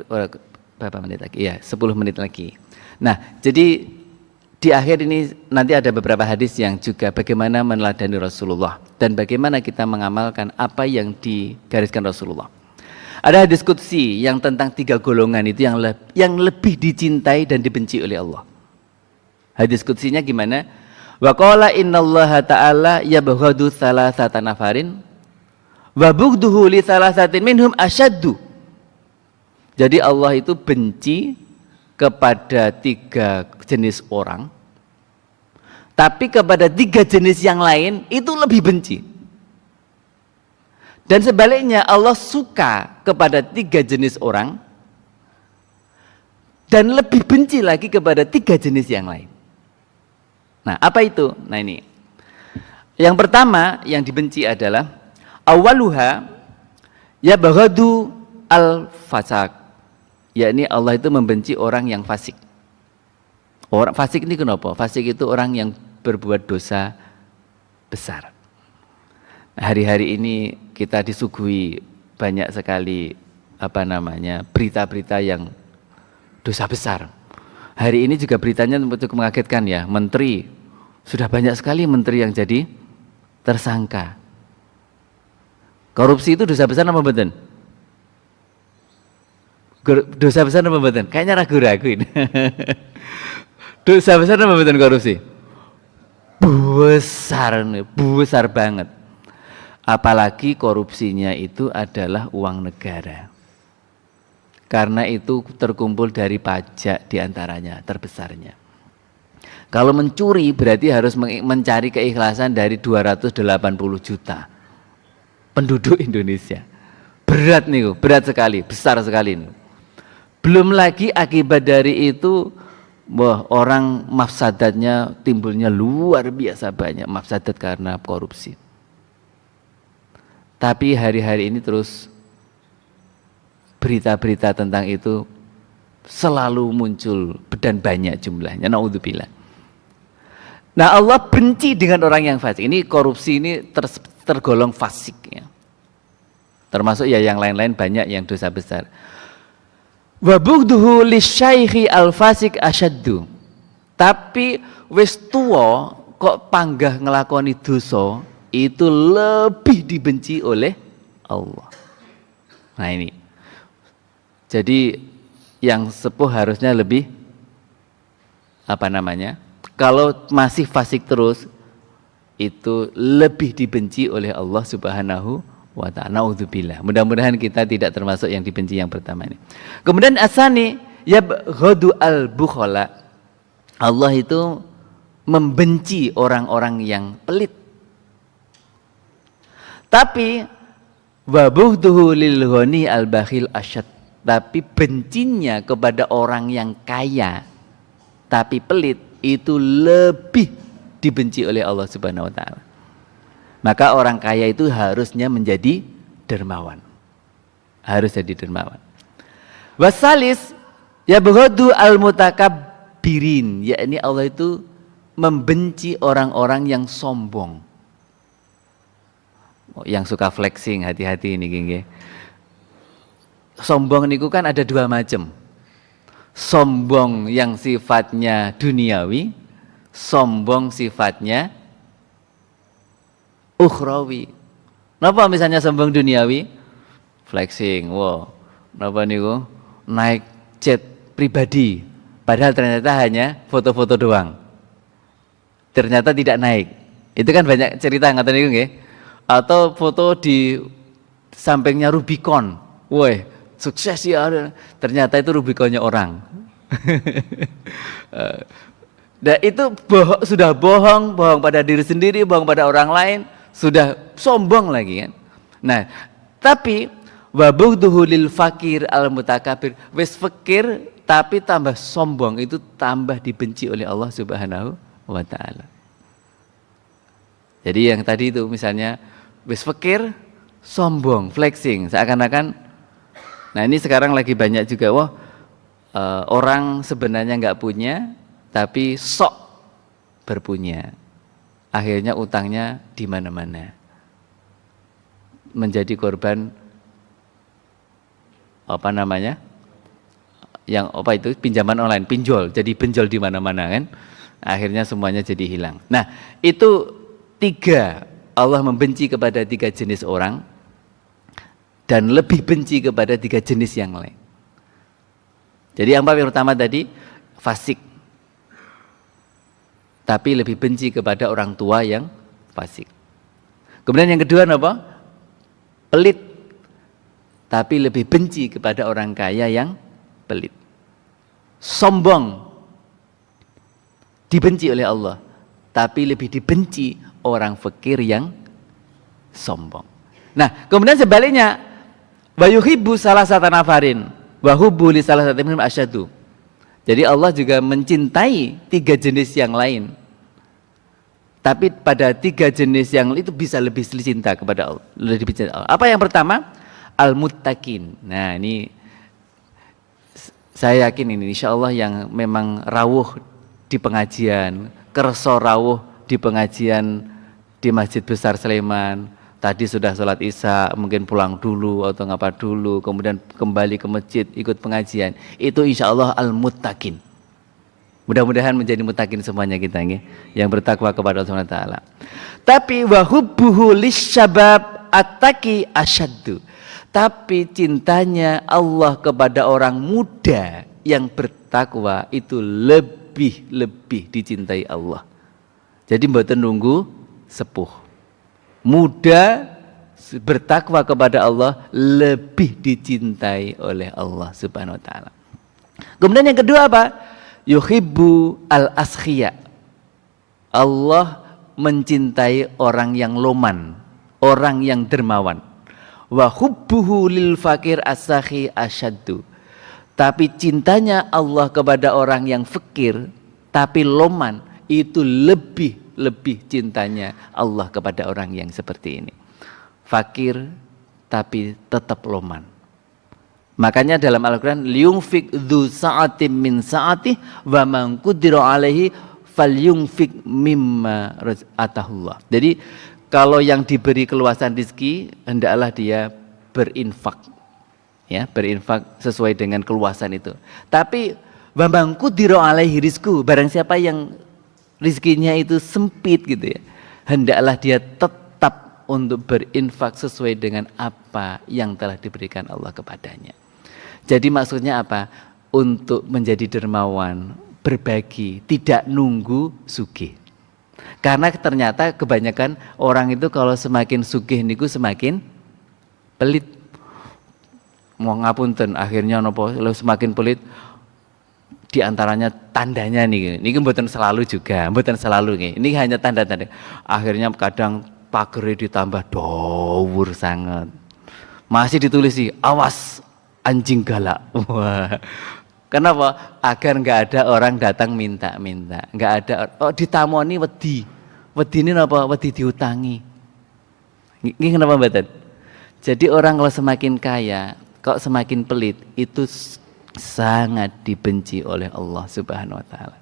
berapa menit lagi? Ya, 10 menit lagi. Nah, jadi di akhir ini nanti ada beberapa hadis yang juga bagaimana meneladani Rasulullah dan bagaimana kita mengamalkan apa yang digariskan Rasulullah. Ada hadis qudsi yang tentang 3 golongan itu yang lebih dicintai dan dibenci oleh Allah. Hadis qudsinya gimana? Wa qala innallaha ta'ala yabghadu salasata nafarin wa bughduhu li salasatin minhum asyaddu. Jadi Allah itu benci kepada 3 jenis orang, tapi kepada 3 jenis yang lain itu lebih benci. Dan sebaliknya Allah suka kepada 3 jenis orang dan lebih benci lagi kepada 3 jenis yang lain. Nah, apa itu? Nah, ini. Yang pertama yang dibenci adalah awaluha yabghadu al-fasaq. Yakni Allah itu membenci orang yang fasik. Orang fasik ini kenapa? Fasik itu orang yang berbuat dosa besar. Hari-hari ini kita disuguhi banyak sekali berita-berita yang dosa besar. Hari ini juga beritanya cukup mengagetkan ya. Menteri, sudah banyak sekali menteri yang jadi tersangka. Korupsi itu dosa besar apa mboten? Dosa besar apa mboten? Kayaknya ragu-ragu ini. Dosa besar apa mboten korupsi? Besar banget. Apalagi korupsinya itu adalah uang negara. Karena itu terkumpul dari pajak diantaranya, terbesarnya. Kalau mencuri berarti harus mencari keikhlasan dari 280 juta penduduk Indonesia. Berat nih, berat sekali, besar sekali nih. Belum lagi akibat dari itu, orang mafsadatnya timbulnya luar biasa banyak, mafsadat karena korupsi. Tapi hari-hari ini terus berita-berita tentang itu selalu muncul dan banyak jumlahnya. Naudzubillah. Nah, Allah benci dengan orang yang fasik. Ini korupsi ini tergolong fasik ya. Termasuk ya yang lain-lain banyak yang dosa besar. Wa bughduhu lisyaikhi al-fasik asyaddu. Tapi wis tuwa kok panggah ngelakoni dosa itu lebih dibenci oleh Allah. Nah, ini. Jadi yang sepuh harusnya lebih kalau masih fasik terus itu lebih dibenci oleh Allah Subhanahu wa ta'ala. Naudzubillah. Mudah-mudahan kita tidak termasuk yang dibenci yang pertama ini. Kemudian asani yabghadu al-bukhala. Allah itu membenci orang-orang yang pelit. Tapi wa bughduhu lil ghani al-bakhil asyad. Tapi bencinya kepada orang yang kaya tapi pelit itu lebih dibenci oleh Allah Subhanahu wa ta'ala. Maka orang kaya itu harusnya menjadi dermawan. Harus jadi dermawan. Wasalis yabghadu al-mutakabbirin, yakni Allah itu membenci orang-orang yang sombong. Yang suka flexing, hati-hati ini geng. Sombong niku kan ada 2 macam. Sombong yang sifatnya duniawi, sombong sifatnya ukhrawi. Napa misalnya sombong duniawi? Flexing, wow. Napa niku? Naik jet pribadi, padahal ternyata hanya foto-foto doang. Ternyata tidak naik. Itu kan banyak cerita ngaten niku nggih. Atau foto di sampingnya Rubicon. Woi, sukses ya, ternyata itu Rubiconnya orang. Dan itu sudah bohong pada diri sendiri, bohong pada orang lain, sudah sombong lagi kan. Nah, tapi wabughduhu lil fakir al mutakabir, wis fakir tapi tambah sombong, itu tambah dibenci oleh Allah Subhanahu wa ta'ala. Jadi yang tadi itu misalnya wis fakir, sombong, flexing, seakan-akan. Nah, ini sekarang lagi banyak juga, orang sebenarnya nggak punya, tapi sok berpunya. Akhirnya utangnya di mana-mana. Menjadi korban pinjaman online, pinjol, jadi pinjol di mana-mana kan. Akhirnya semuanya jadi hilang. Nah, itu 3, Allah membenci kepada 3 jenis orang. dan lebih benci kepada 3 jenis yang lain. Jadi yang pertama tadi fasik, tapi lebih benci kepada orang tua yang fasik. Kemudian yang kedua apa? Pelit, tapi lebih benci kepada orang kaya yang pelit. Sombong, dibenci oleh Allah, tapi lebih dibenci orang fakir yang sombong. Nah, kemudian sebaliknya, wa yuhibbu salasata nafarin wa hubbu li salasati minhum asyaddu. Jadi Allah juga mencintai 3 jenis yang lain. Tapi pada 3 jenis yang itu bisa lebih cinta kepada Allah. Lebih cinta Allah. Apa yang pertama? Al-muttaqin. Nah, ini saya yakin ini insya Allah yang memang rawuh di pengajian, kerso rawuh di pengajian di Masjid Besar Sleman. Tadi sudah sholat isya, mungkin pulang dulu atau ngapa dulu, kemudian kembali ke masjid ikut pengajian. Itu insya Allah al-muttaqin. Mudah-mudahan menjadi muttaqin semuanya kita nih, yang bertakwa kepada Allah Subhanahu wa taala. Tapi wa hubbuhu lisyabab attaqi asyaddu. Tapi cintanya Allah kepada orang muda yang bertakwa itu lebih dicintai Allah. Jadi mboten nunggu sepuh. Muda bertakwa kepada Allah lebih dicintai oleh Allah Subhanahu wa taala. Kemudian yang kedua apa? Yuhibbu al-askhiyya. Allah mencintai orang yang loman, orang yang dermawan. Wa hubbuhu lil fakir as-sakhi asyaddu. Tapi cintanya Allah kepada orang yang fakir tapi loman itu lebih cintanya Allah kepada orang yang seperti ini. Fakir tapi tetap loman. Makanya dalam Al-Quran, liyunfik dzu sa'atim min sa'atih wa man qudira alaihi falyunfik mimma atahullah. Jadi kalau yang diberi keluasan rezeki hendaklah dia berinfak. Ya, berinfak sesuai dengan keluasan itu. Tapi wa man qudira alaihi rizku, barang siapa yang rizkinya itu sempit gitu ya, hendaklah dia tetap untuk berinfak sesuai dengan apa yang telah diberikan Allah kepadanya. Jadi maksudnya apa? Untuk menjadi dermawan, berbagi, tidak nunggu sugih. Karena ternyata kebanyakan orang itu kalau semakin sugih niku semakin pelit. Mau ngapunten akhirnya nopo semakin pelit. Di antaranya tandanya nih, ini mboten selalu juga, mboten selalu nih. Ini hanya tanda-tanda. Akhirnya kadang pagere ditambah dawur sangat. Masih ditulis sih, awas anjing galak. Wah. Kenapa? Agar nggak ada orang datang minta-minta, nggak ada. Oh ditamoni wedi, wedi ini apa? Wedi diutangi. Ini kenapa mboten? Jadi orang kalau semakin kaya, kok semakin pelit itu sangat dibenci oleh Allah Subhanahu wa taala.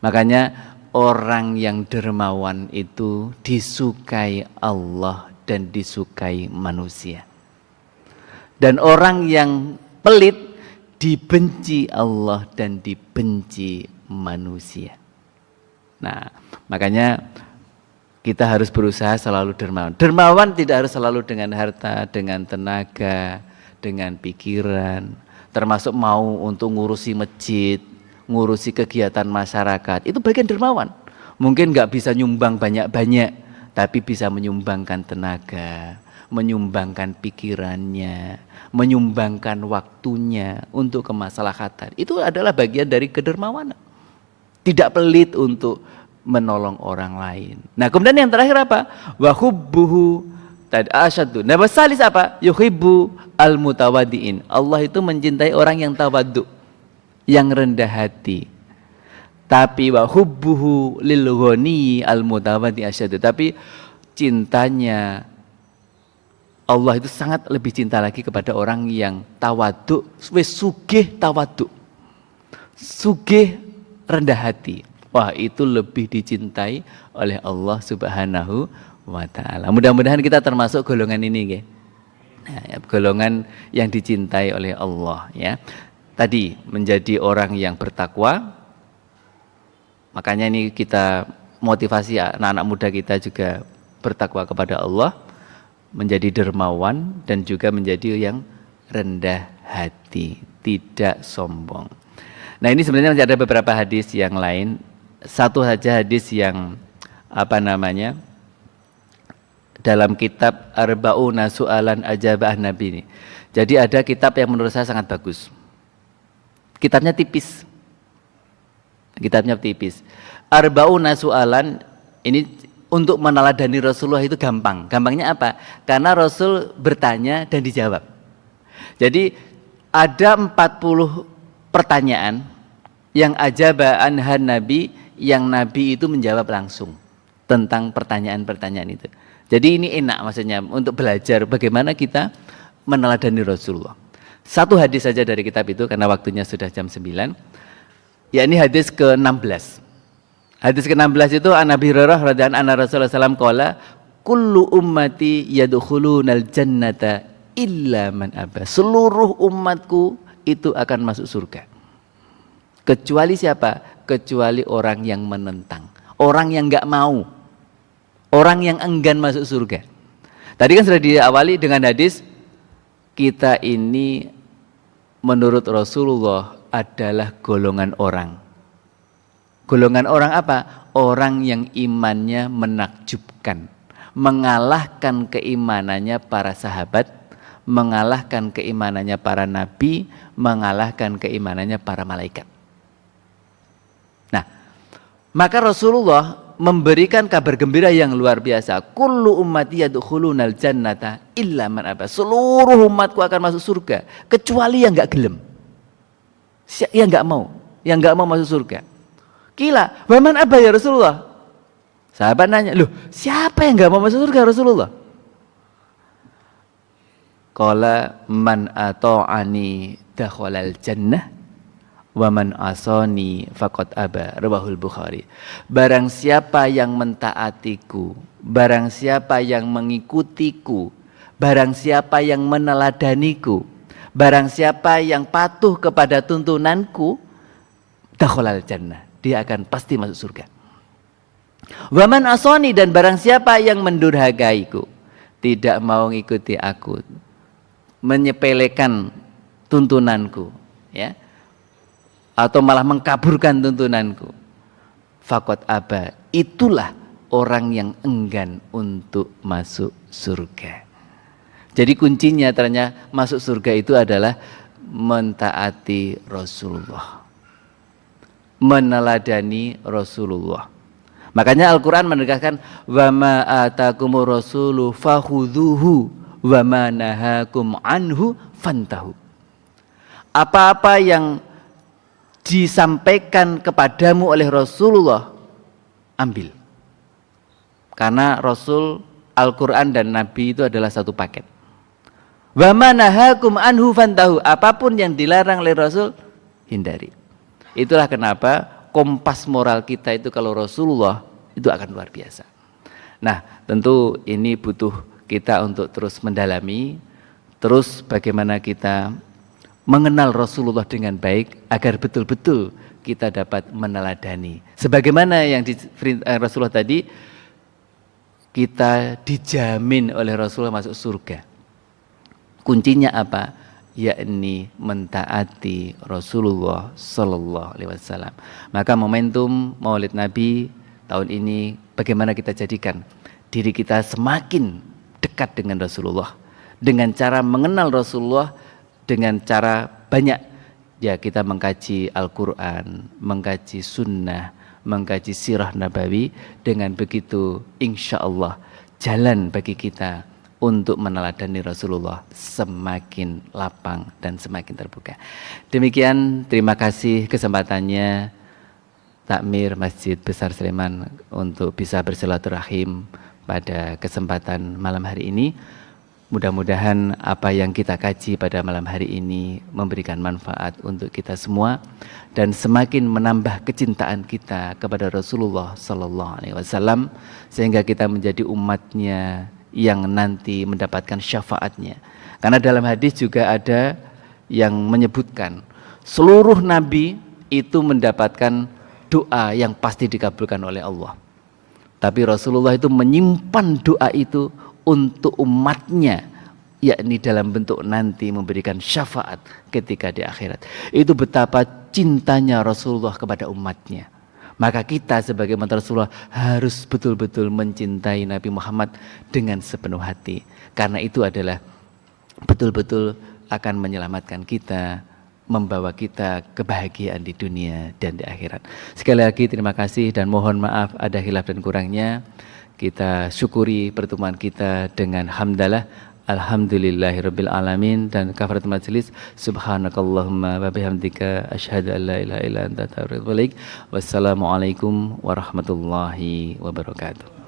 Makanya orang yang dermawan itu disukai Allah dan disukai manusia. Dan orang yang pelit dibenci Allah dan dibenci manusia. Nah, makanya kita harus berusaha selalu dermawan. Dermawan tidak harus selalu dengan harta, dengan tenaga, dengan pikiran, termasuk mau untuk ngurusi masjid, ngurusi kegiatan masyarakat, itu bagian dermawan. Mungkin nggak bisa nyumbang banyak-banyak, tapi bisa menyumbangkan tenaga, menyumbangkan pikirannya, menyumbangkan waktunya untuk kemaslahatan. Itu adalah bagian dari kedermawanan. Tidak pelit untuk menolong orang lain. Nah kemudian yang terakhir apa? Wa hubbuhu asyaddu. Nah salis apa? Yuhibbu al-mutawadiin. Allah itu mencintai orang yang tawaddu, yang rendah hati. Tapi wa hubbuhu lil ghani al-mutawadi asyaddu. Tapi cintanya Allah itu sangat lebih cinta lagi kepada orang yang tawaddu, wis sugih tawaddu. Sugih rendah hati. Wah, itu lebih dicintai oleh Allah Subhanahu wa ta'ala. Mudah-mudahan kita termasuk golongan ini, nah, ya, golongan yang dicintai oleh Allah, ya. Tadi menjadi orang yang bertakwa. Makanya ini kita motivasi anak-anak muda kita juga bertakwa kepada Allah. menjadi dermawan dan juga menjadi yang rendah hati, tidak sombong. Nah, ini sebenarnya masih ada beberapa hadis yang lain. Satu saja hadis yang dalam kitab Arba'una Su'alan Ajabah Nabi ini. Jadi ada kitab yang menurut saya sangat bagus. Kitabnya tipis. Arba'una Su'alan ini untuk meneladani Rasulullah itu gampang. Gampangnya apa? Karena Rasul bertanya dan dijawab. Jadi ada 40 pertanyaan yang ajaba anhan Nabi, yang Nabi itu menjawab langsung tentang pertanyaan-pertanyaan itu. Jadi ini enak maksudnya untuk belajar bagaimana kita meneladani Rasulullah. Satu hadis saja dari kitab itu karena waktunya sudah jam 9. Yakni hadis ke-16. Hadis ke-16 itu an Abi Hurairah radhiyallahu anhu Rasulullah sallallahu qala kullu ummati yadkhulunal jannata illa man aba. Seluruh umatku itu akan masuk surga. Kecuali siapa? Kecuali orang yang menentang, orang yang enggak mau, orang yang enggan masuk surga. Tadi kan sudah diawali dengan hadis kita ini menurut Rasulullah adalah golongan orang. Golongan orang apa? Orang yang imannya menakjubkan, mengalahkan keimanannya para sahabat, mengalahkan keimanannya para nabi, mengalahkan keimanannya para malaikat. Nah, maka Rasulullah memberikan kabar gembira yang luar biasa. Kullu ummati yadkhulunal jannata illa man aba. Seluruh umatku akan masuk surga kecuali yang enggak gelem. Yang enggak mau, yang enggak mau masuk surga. Kila, waman apa ya Rasulullah? Sahabat nanya, loh siapa yang gak mau masuk surga Rasulullah? Qala man ata'ani dakhalal jannah wa man asani faqad aba, rawahul Bukhari. Barang siapa yang mentaatiku, barang siapa yang mengikutiku, barang siapa yang meneladaniku, barang siapa yang patuh kepada tuntunanku, dakhalal jannah, dia akan pasti masuk surga. Waman asoni, dan barang siapa yang mendurhakaiku, tidak mau ngikuti aku, menyepelekan tuntunanku, ya, atau malah mengkaburkan tuntunanku, faqad aba, itulah orang yang enggan untuk masuk surga. Jadi kuncinya ternyata masuk surga itu adalah mentaati Rasulullah, meneladani Rasulullah. Makanya Al-Quran menegaskan wa ma atakumur rasulu fakhudhuhu wa ma nahakum anhu fantahu. Apa-apa yang disampaikan kepadamu oleh Rasulullah, ambil. Karena Rasul, Al-Quran dan Nabi itu adalah satu paket. Wa ma nahakum anhu fantahu. Apapun yang dilarang oleh Rasul, hindari. Itulah kenapa kompas moral kita itu kalau Rasulullah itu akan luar biasa. Nah, tentu ini butuh kita untuk terus mendalami, terus bagaimana kita mengenal Rasulullah dengan baik agar betul-betul kita dapat meneladani. Sebagaimana yang di Rasulullah tadi, kita dijamin oleh Rasulullah masuk surga. Kuncinya apa? Yakni mentaati Rasulullah Sallallahu Alaihi Wasallam. Maka momentum Maulid Nabi tahun ini bagaimana kita jadikan diri kita semakin dekat dengan Rasulullah dengan cara mengenal Rasulullah, dengan cara banyak ya kita mengkaji Al-Quran, mengkaji Sunnah, mengkaji Sirah Nabawi. Dengan begitu insya Allah jalan bagi kita untuk meneladani Rasulullah semakin lapang dan semakin terbuka. Demikian, terima kasih kesempatannya Takmir Masjid Besar Sleman untuk bisa bersilaturahim pada kesempatan malam hari ini. Mudah-mudahan apa yang kita kaji pada malam hari ini memberikan manfaat untuk kita semua dan semakin menambah kecintaan kita kepada Rasulullah Sallallahu Alaihi Wasallam sehingga kita menjadi umatnya yang nanti mendapatkan syafaatnya. Karena dalam hadis juga ada yang menyebutkan seluruh nabi itu mendapatkan doa yang pasti dikabulkan oleh Allah. Tapi Rasulullah itu menyimpan doa itu untuk umatnya, yakni dalam bentuk nanti memberikan syafaat ketika di akhirat. Itu betapa cintanya Rasulullah kepada umatnya. Maka kita sebagai umat Rasulullah harus betul-betul mencintai Nabi Muhammad dengan sepenuh hati. Karena itu adalah betul-betul akan menyelamatkan kita, membawa kita kebahagiaan di dunia dan di akhirat. Sekali lagi terima kasih dan mohon maaf ada khilaf dan kurangnya. Kita syukuri pertemuan kita dengan hamdalah. Alhamdulillahirabbil alamin dan kafaratul majelis subhanakallahumma wa bihamdika asyhadu an la ilaha illa anta astaghfiruka wa atubu ilaik. Wassalamualaikum warahmatullahi wabarakatuh.